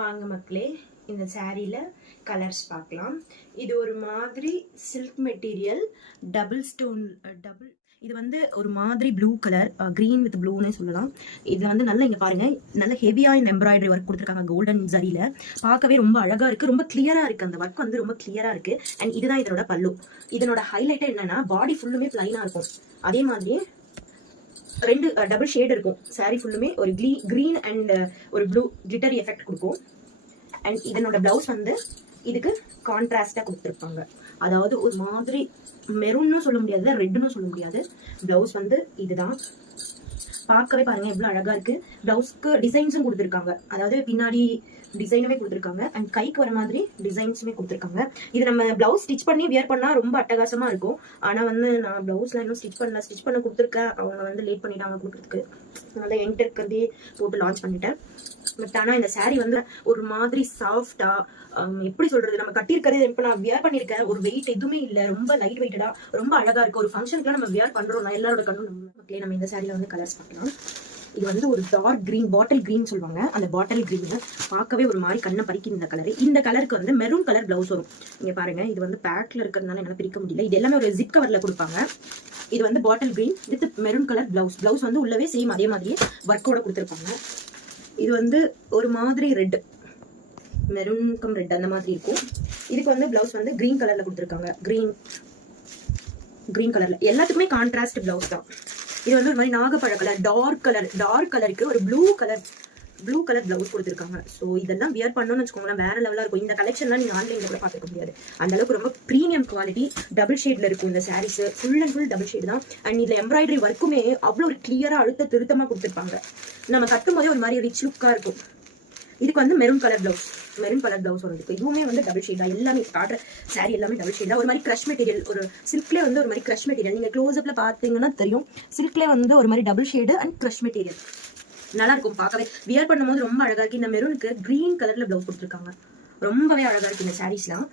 வாங்க மக்களே, இந்த சாரியில கலர்ஸ் பார்க்கலாம். இது ஒரு மாதிரி silk material, double stone double. இது வந்து ஒரு மாதிரி ப்ளூ கலர், கிரீன் வித் ப்ளூன்னே சொல்லலாம். இது வந்து நல்லா இங்க பாருங்க, நல்ல ஹெவியா இந்த எம்ப்ராய்டரி ஒர்க் கொடுத்துருக்காங்க கோல்டன் ஜரியில. பார்க்கவே ரொம்ப அழகா இருக்கு, ரொம்ப கிளியரா இருக்கு. அந்த ஒர்க் வந்து ரொம்ப கிளியரா இருக்கு. அண்ட் இதுதான் இதனோட பல்லு. இதனோட ஹைலைட் என்னன்னா பாடி ஃபுல்லுமே பிளைனா இருக்கும். அதே மாதிரி ரெண்டு டபுள் ஷேட் இருக்கும். சாரி ஃபுல்லுமே ஒரு கிரீன் அண்ட் ஒரு ப்ளூ கிளிட்டரி எஃபெக்ட் கொடுக்கும். அண்ட் இதனோட பிளவுஸ் வந்து இதுக்கு கான்ட்ராஸ்டா கொடுத்துருப்பாங்க. அதாவது ஒரு மாதிரி மெரூன்னு சொல்ல முடியாது, ரெட்னு சொல்ல முடியாது. பிளவுஸ் வந்து இதுதான். பார்க்கவே பாருங்க எவ்வளவு அழகா இருக்கு. பிளவுஸ்க்கு டிசைன்ஸும் கொடுத்துருக்காங்க, அதாவது பின்னாடி டிசைனுமே கொடுத்துருக்காங்க அண்ட் கைக்கு வர மாதிரி டிசைன்ஸுமே கொடுத்துருக்காங்க. இது நம்ம பிளவுஸ் ஸ்டிச் பண்ணி வியர் பண்ணா ரொம்ப அட்டகாசமா இருக்கும். ஆனா வந்து நான் பிளவுஸ்ல இன்னும் ஸ்டிச் பண்ண கொடுத்துருக்கேன். அவங்க வந்து லேட் பண்ணிட்டாங்க கொடுக்குறதுக்கு. அதனால என்கிட்ட இருக்கிறதே போட்டு லான்ச் பண்ணிட்டேன். பட் ஆனா இந்த சாரி வந்து ஒரு மாதிரி சாஃப்டா, எப்படி சொல்றது, நம்ம கட்டியிருக்கிறது இப்ப நான் வியர் பண்ணிருக்கேன், ஒரு வெயிட் எதுவுமே இல்ல, ரொம்ப லைட் வெயிட்டடா ரொம்ப அழகா இருக்கு. ஒரு ஃபங்க்ஷனுக்குலாம் நம்ம வியர் பண்றோம், எல்லாரோட கண்ணும் நம்ம இந்த சாரியில வந்து கலர்ஸ் பார்க்கலாம். இது வந்து ஒரு டார்க் கிரீன், பாட்டில் கிரீன் சொல்லுவாங்க. அந்த பாட்டில் கிரீன் பார்க்கவே ஒரு மாதிரி கண்ணை பறிக்குது இந்த கலர். இந்த கலருக்கு வந்து மெரூன் கலர் பிளவுஸ் வரும். நீங்க பாருங்க, இது வந்து பேக்ல இருக்கிறதுனால என்னால பிரிக்க முடியல. இது எல்லாமே ஒரு ஜிப் கவர்ல கொடுப்பாங்க. இது வந்து bottle green with maroon colour blouse. Blouse வந்து உள்ளவே சேம் அதே மாதிரியே ஒர்க்கோட கொடுத்துருப்பாங்க. இது வந்து ஒரு மாதிரி ரெட், மெரூன் கம் ரெட் அந்த மாதிரி இருக்கும். இதுக்கு வந்து பிளவுஸ் வந்து கிரீன் கலர்ல கொடுத்துருக்காங்க. கிரீன் கலர்ல எல்லாத்துக்குமே கான்ட்ராஸ்ட் பிளவுஸ் தான். இது வந்து ஒரு மாதிரி நாகப்பழ கலர், டார்க் கலருக்கு ஒரு ப்ளூ கலர் பிளவுஸ் கொடுத்துருக்காங்க. ஸோ இதெல்லாம் வியர் பண்ணணும்னு வச்சுக்கோங்களேன், வேற லெவலா இருக்கும். இந்த கலெக்ஷன்லாம் நீங்க ஆன்லைன்ல கூட பார்த்துக்க முடியாது. அந்த அளவுக்கு ரொம்ப ப்ரீமியம் குவாலிட்டி. டபுள் ஷேட்ல இருக்கும் இந்த saris, full and full double shade தான். அண்ட் இதுல எம்ப்ராய்டரி ஒர்க்குமே அவ்வளோ ஒரு கிளியரா அழுத்த திருத்தமா கொடுத்துருப்பாங்க. நம்ம கட்டும் போதே ஒரு மாதிரி ரிச் லுக்கா இருக்கும். இதுக்கு வந்து மெரூன் கலர் பிளவுஸ் வரும். இதுவுமே வந்து டபுள் ஷேட் தான். எல்லாமே காட்டுற சாரி எல்லாமே டபுள் ஷேட் தான். ஒரு மாதிரி கிரஷ் மெட்டீரியல், ஒரு சில்க்ல வந்து ஒரு மாதிரி கிரஷ் மெட்டீரியல். நீங்க க்ளோஸ் அப்ல பாத்தீங்கன்னா தெரியும், சில்க்ல வந்து ஒரு மாதிரி double shade and crush material. நல்லா இருக்கும் பார்க்கவே. வியர் பண்ணும்போது ரொம்ப அழகா இருக்கு. இந்த மெரூனுக்கு கிரீன் கலர்ல பிளவுஸ் கொடுத்துருக்காங்க. ரொம்பவே அழகா இருக்கு இந்த சாரீஸ்லாம்.